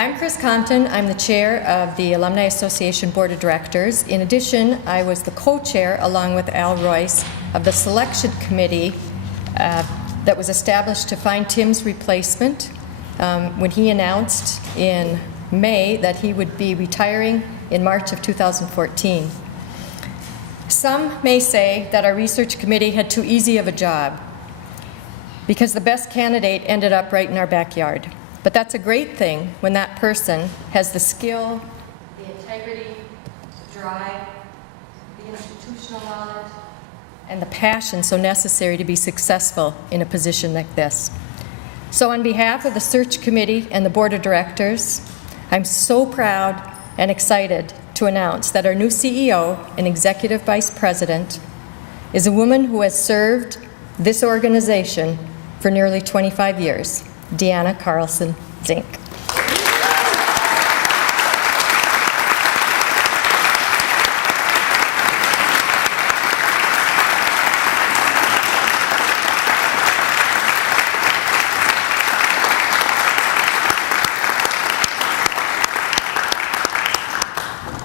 I'm Chris Compton. I'm the chair of the Alumni Association Board of Directors. In addition, I was the co-chair, along with Al Royce, of the selection committee that was established to find Tim's replacement when he announced in May that he would be retiring in March of 2014. Some may say that our research committee had too easy of a job because the best candidate ended up right in our backyard. But that's a great thing when that person has the skill, the integrity, the drive, the institutional knowledge, and the passion so necessary to be successful in a position like this. So on behalf of the search committee and the board of directors, I'm so proud and excited to announce that our new CEO and executive vice president is a woman who has served this organization for nearly 25 years. DeAnna Carlson Zink.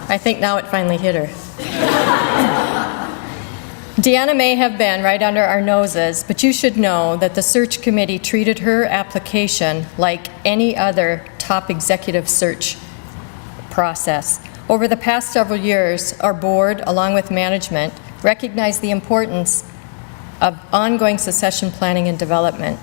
I think now it finally hit her. DeAnna may have been right under our noses, but you should know that the search committee treated her application like any other top executive search process. Over the past several years, our board, along with management, recognized the importance of ongoing succession planning and development.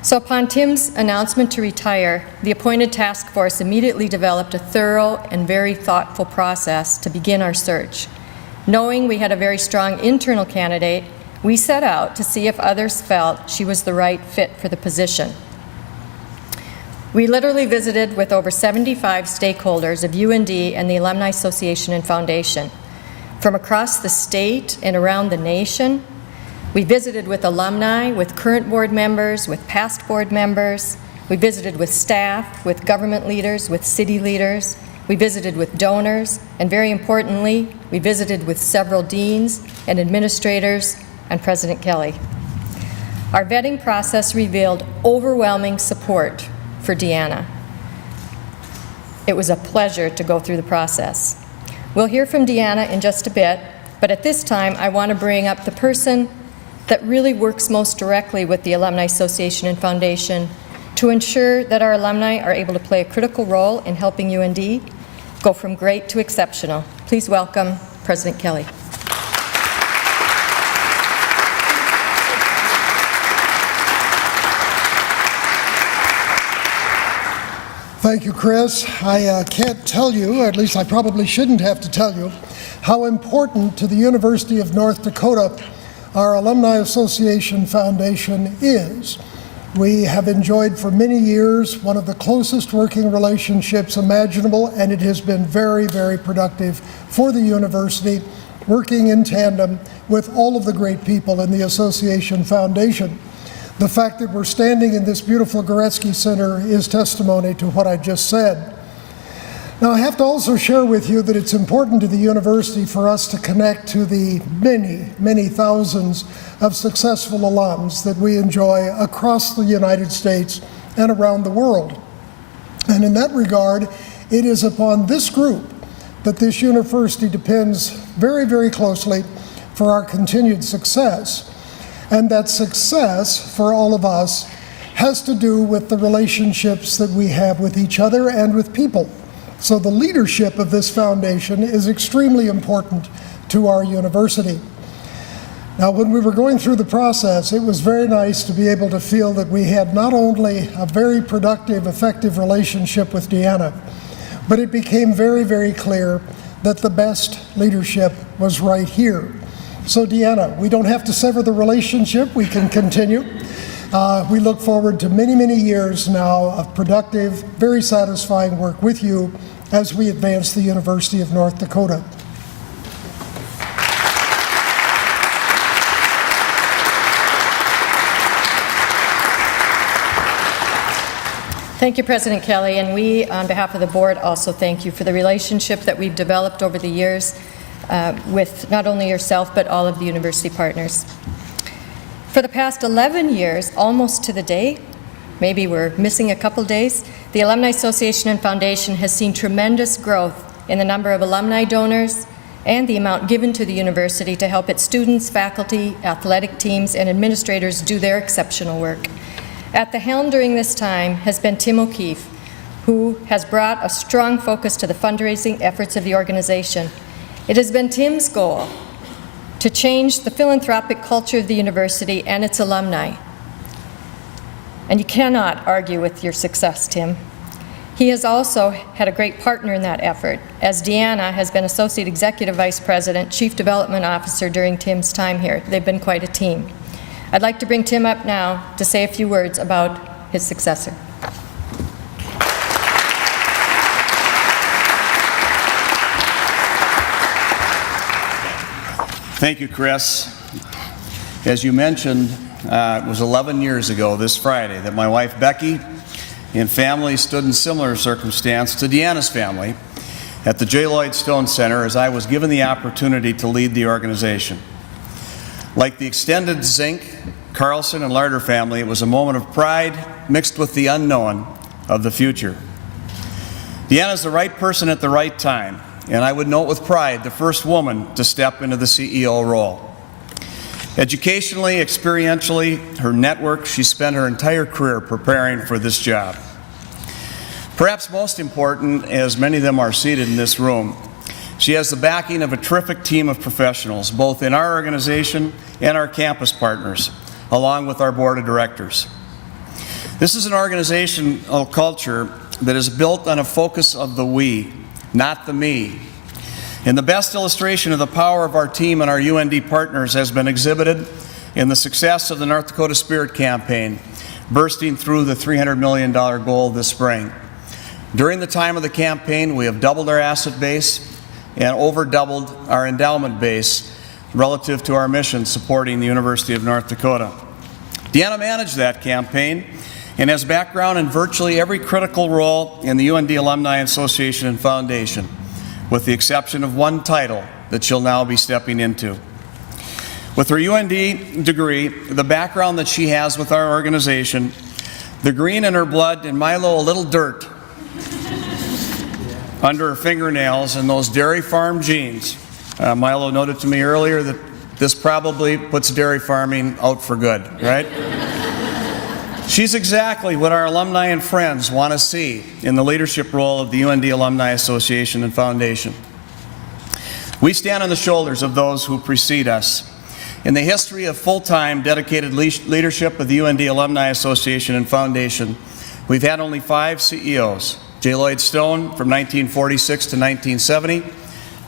So upon Tim's announcement to retire, the appointed task force immediately developed a thorough and very thoughtful process to begin our search. Knowing we had a very strong internal candidate, we set out to see if others felt she was the right fit for the position. We literally visited with over 75 stakeholders of UND and the Alumni Association and Foundation. From across the state and around the nation, we visited with alumni, with current board members, with past board members. We visited with staff, with government leaders, with city leaders. We visited with donors, and very importantly, we visited with several deans and administrators and President Kelly. Our vetting process revealed overwhelming support for DeAnna. It was a pleasure to go through the process. We'll hear from DeAnna in just a bit, but at this time I want to bring up the person that really works most directly with the Alumni Association and Foundation to ensure that our alumni are able to play a critical role in helping UND go from great to exceptional. Please welcome President Kelly. Thank you, Chris. I can't tell you, or at least I probably shouldn't have to tell you, how important to the University of North Dakota our Alumni Association Foundation is. We have enjoyed for many years one of the closest working relationships imaginable, and it has been very, very productive for the university, working in tandem with all of the great people in the Association Foundation. The fact that we're standing in this beautiful Gorecki Center is testimony to what I just said. Now, I have to also share with you that it's important to the university for us to connect to the many, many thousands of successful alums that we enjoy across the United States and around the world. And in that regard, it is upon this group that this university depends very, very closely for our continued success. And that success for all of us has to do with the relationships that we have with each other and with people. So the leadership of this foundation is extremely important to our university. Now, when we were going through the process, it was very nice to be able to feel that we had not only a very productive, effective relationship with DeAnna, but it became very, very clear that the best leadership was right here. So DeAnna, we don't have to sever the relationship, we can continue. We look forward to many, many years now of productive, very satisfying work with you as we advance the University of North Dakota. Thank you, President Kelly, and we, on behalf of the board, also thank you for the relationship that we've developed over the years with not only yourself, but all of the university partners. For the past 11 years, almost to the day, maybe we're missing a couple days, the Alumni Association and Foundation has seen tremendous growth in the number of alumni donors and the amount given to the university to help its students, faculty, athletic teams, and administrators do their exceptional work. At the helm during this time has been Tim O'Keefe, who has brought a strong focus to the fundraising efforts of the organization. It has been Tim's goal to change the philanthropic culture of the university and its alumni. And you cannot argue with your success, Tim. He has also had a great partner in that effort, as DeAnna has been Associate Executive Vice President, Chief Development Officer during Tim's time here. They've been quite a team. I'd like to bring Tim up now to say a few words about his successor. Thank you, Chris. As you mentioned, it was 11 years ago this Friday that my wife Becky and family stood in similar circumstance to DeAnna's family at the J. Lloyd Stone Center as I was given the opportunity to lead the organization. Like the extended Zink, Carlson, and Larder family, it was a moment of pride mixed with the unknown of the future. DeAnna's the right person at the right time, and I would note with pride the first woman to step into the CEO role. Educationally, experientially, her network, she spent her entire career preparing for this job. Perhaps most important, as many of them are seated in this room, she has the backing of a terrific team of professionals, both in our organization and our campus partners, along with our board of directors. This is an organizational culture that is built on a focus of the we, not the me. And the best illustration of the power of our team and our UND partners has been exhibited in the success of the North Dakota Spirit Campaign, bursting through the $300 million goal this spring. During the time of the campaign, we have doubled our asset base and over doubled our endowment base relative to our mission supporting the University of North Dakota. DeAnna managed that campaign and has background in virtually every critical role in the UND Alumni Association and Foundation, with the exception of one title that she'll now be stepping into. With her UND degree, the background that she has with our organization, the green in her blood, and Milo a little dirt under her fingernails, and those dairy farm genes. Milo noted to me earlier that this probably puts dairy farming out for good, right? She's exactly what our alumni and friends want to see in the leadership role of the UND Alumni Association and Foundation. We stand on the shoulders of those who precede us. In the history of full-time dedicated leadership of the UND Alumni Association and Foundation, we've had only 5 CEOs. J. Lloyd Stone from 1946 to 1970,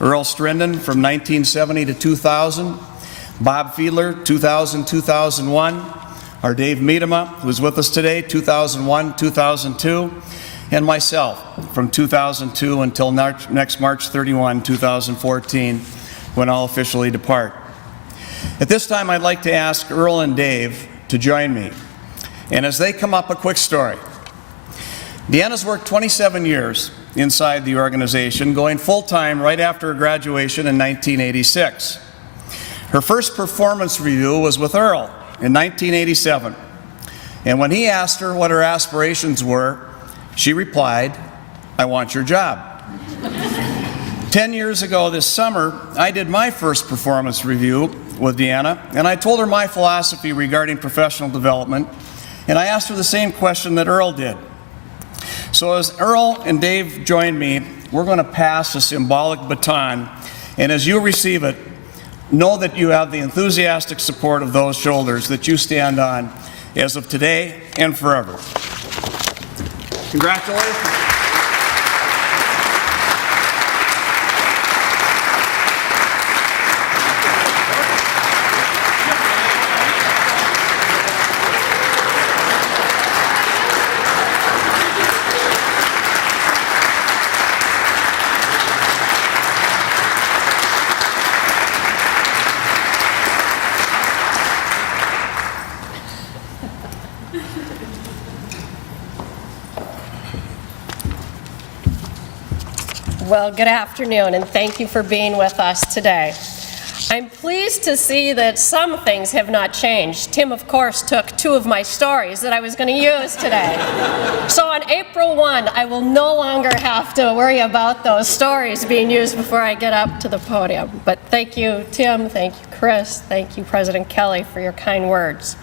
Earl Strindon from 1970 to 2000, Bob Fiedler, 2000-2001, our Dave Miedema, who's with us today, 2001-2002, and myself from 2002 until next March 31, 2014, when I'll officially depart. At this time, I'd like to ask Earl and Dave to join me. And as they come up, a quick story. DeAnna's worked 27 years inside the organization, going full-time right after her graduation in 1986. Her first performance review was with Earl in 1987. And when he asked her what her aspirations were, she replied, "I want your job." 10 years ago this summer, I did my first performance review with DeAnna, and I told her my philosophy regarding professional development, and I asked her the same question that Earl did. So as Earl and Dave join me, we're going to pass a symbolic baton, and as you receive it, know that you have the enthusiastic support of those shoulders that you stand on as of today and forever. Congratulations. Well, good afternoon, and thank you for being with us today. I'm pleased to see that some things have not changed. Tim, of course, took 2 of my stories that I was going to use today. So on April 1, I will no longer have to worry about those stories being used before I get up to the podium. But thank you, Tim, thank you, Chris, thank you, President Kelly, for your kind words.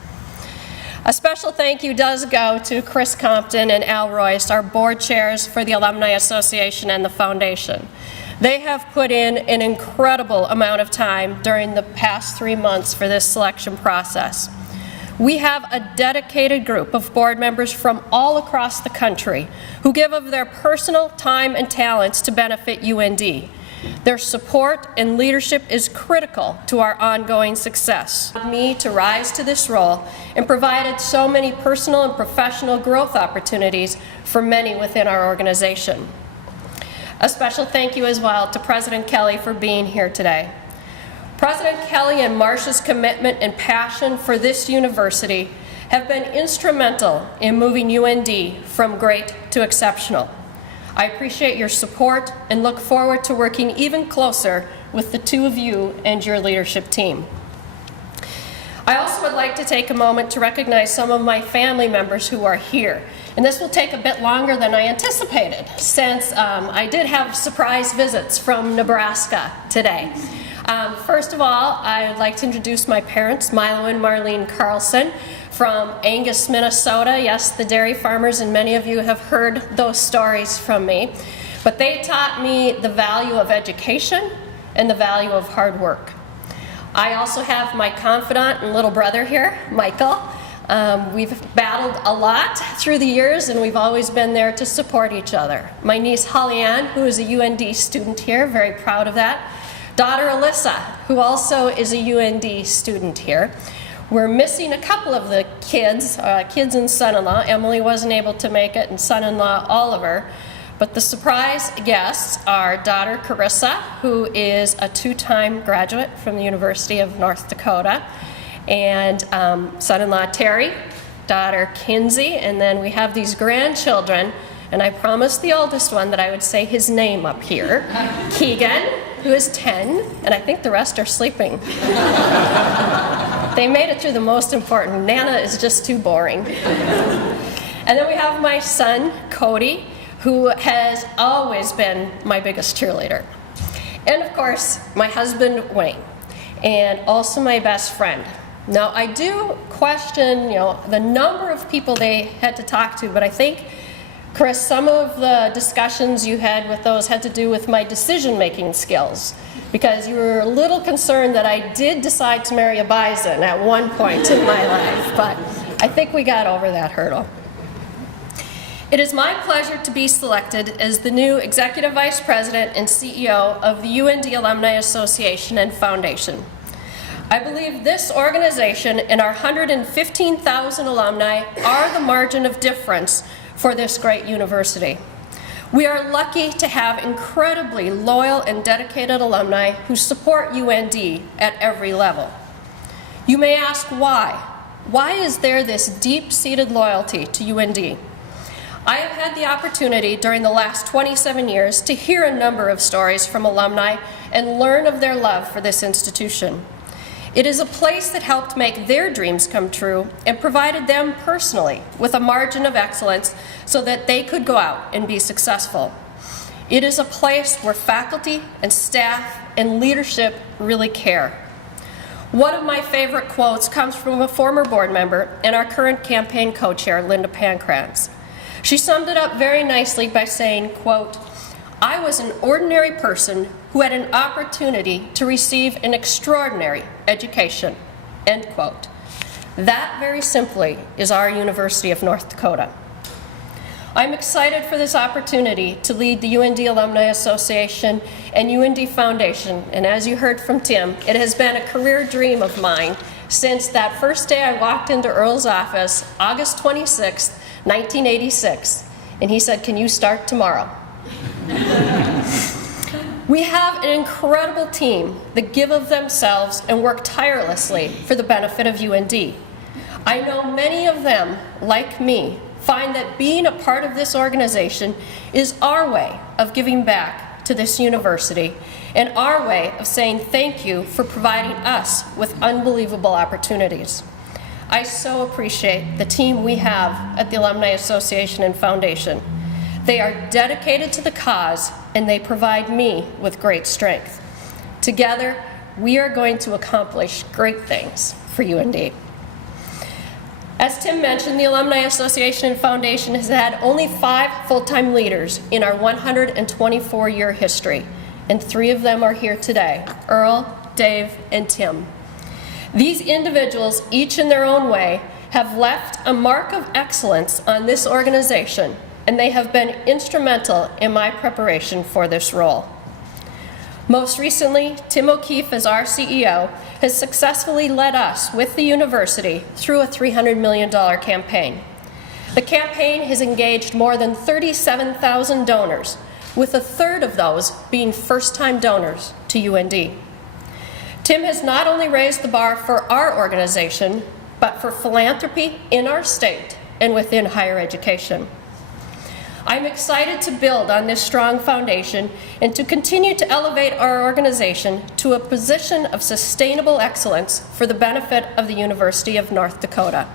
A special thank you does go to Chris Compton and Al Royce, our board chairs for the Alumni Association and the Foundation. They have put in an incredible amount of time during the past 3 months for this selection process. We have a dedicated group of board members from all across the country who give of their personal time and talents to benefit UND. Their support and leadership is critical to our ongoing success. Me to rise to this role and provided so many personal and professional growth opportunities for many within our organization. A special thank you as well to President Kelly for being here today. President Kelly and Marcia's commitment and passion for this university have been instrumental in moving UND from great to exceptional. I appreciate your support and look forward to working even closer with the 2 of you and your leadership team. I also would like to take a moment to recognize some of my family members who are here. And this will take a bit longer than I anticipated, since I did have surprise visits from Nebraska today. First of all, I would like to introduce my parents, Milo and Marlene Carlson, from Angus, Minnesota. Yes, the dairy farmers, and many of you have heard those stories from me. But they taught me the value of education and the value of hard work. I also have my confidant and little brother here, Michael. We've battled a lot through the years, and we've always been there to support each other. My niece Holly Ann, who is a UND student here, very proud of that. Daughter Alyssa, who also is a UND student here. We're missing a couple of the kids and son-in-law. Emily wasn't able to make it, and son-in-law Oliver. But the surprise guests are daughter Carissa, who is a 2-time graduate from the University of North Dakota, and son-in-law Terry, daughter Kinsey, and then we have these grandchildren, and I promised the oldest one that I would say his name up here, Keegan, who is 10, and I think the rest are sleeping. They made it through the most important. Nana is just too boring. And then we have my son, Cody, who has always been my biggest cheerleader. And of course, my husband, Wayne, and also my best friend. Now, I do question, the number of people they had to talk to, but I think, Chris, some of the discussions you had with those had to do with my decision-making skills, because you were a little concerned that I did decide to marry a bison at one point in my life, but I think we got over that hurdle. It is my pleasure to be selected as the new Executive Vice President and CEO of the UND Alumni Association and Foundation. I believe this organization and our 115,000 alumni are the margin of difference for this great university. We are lucky to have incredibly loyal and dedicated alumni who support UND at every level. You may ask why. Why is there this deep-seated loyalty to UND? I have had the opportunity during the last 27 years to hear a number of stories from alumni and learn of their love for this institution. It is a place that helped make their dreams come true and provided them personally with a margin of excellence so that they could go out and be successful. It is a place where faculty and staff and leadership really care. One of my favorite quotes comes from a former board member and our current campaign co-chair, Linda Pancrantz. She summed it up very nicely by saying, quote, "I was an ordinary person who had an opportunity to receive an extraordinary education," end quote. That very simply is our University of North Dakota. I'm excited for this opportunity to lead the UND Alumni Association and UND Foundation, and as you heard from Tim, it has been a career dream of mine since that first day I walked into Earl's office, August 26th, 1986, and he said, "Can you start tomorrow?" We have an incredible team that give of themselves and work tirelessly for the benefit of UND. I know many of them, like me, find that being a part of this organization is our way of giving back to this university and our way of saying thank you for providing us with unbelievable opportunities. I so appreciate the team we have at the Alumni Association and Foundation. They are dedicated to the cause, and they provide me with great strength. Together, we are going to accomplish great things for UND. As Tim mentioned, the Alumni Association and Foundation has had only 5 full-time leaders in our 124-year history, and 3 of them are here today: Earl, Dave, and Tim. These individuals, each in their own way, have left a mark of excellence on this organization, and they have been instrumental in my preparation for this role. Most recently, Tim O'Keefe, as our CEO, has successfully led us with the university through a $300 million campaign. The campaign has engaged more than 37,000 donors, with 1/3 of those being first-time donors to UND. Tim has not only raised the bar for our organization, but for philanthropy in our state and within higher education. I'm excited to build on this strong foundation and to continue to elevate our organization to a position of sustainable excellence for the benefit of the University of North Dakota.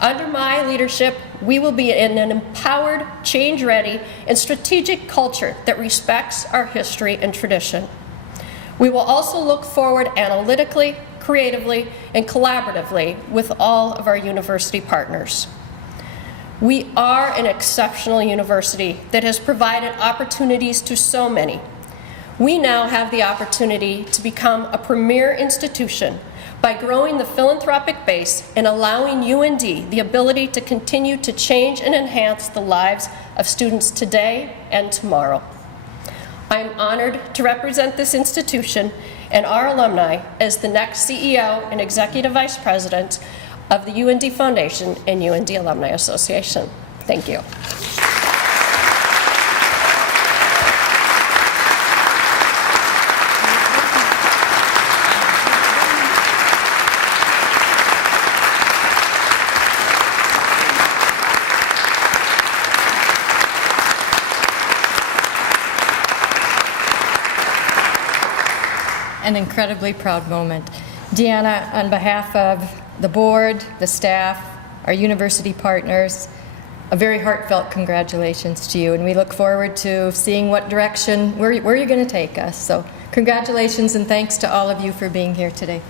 Under my leadership, we will be in an empowered, change-ready, and strategic culture that respects our history and tradition. We will also look forward analytically, creatively, and collaboratively with all of our university partners. We are an exceptional university that has provided opportunities to so many. We now have the opportunity to become a premier institution by growing the philanthropic base and allowing UND the ability to continue to change and enhance the lives of students today and tomorrow. I am honored to represent this institution and our alumni as the next CEO and Executive Vice President of the UND Foundation and UND Alumni Association. Thank you. An incredibly proud moment. DeAnna, on behalf of the board, the staff, our university partners, a very heartfelt congratulations to you, and we look forward to seeing what direction, where you're going to take us. So congratulations and thanks to all of you for being here today.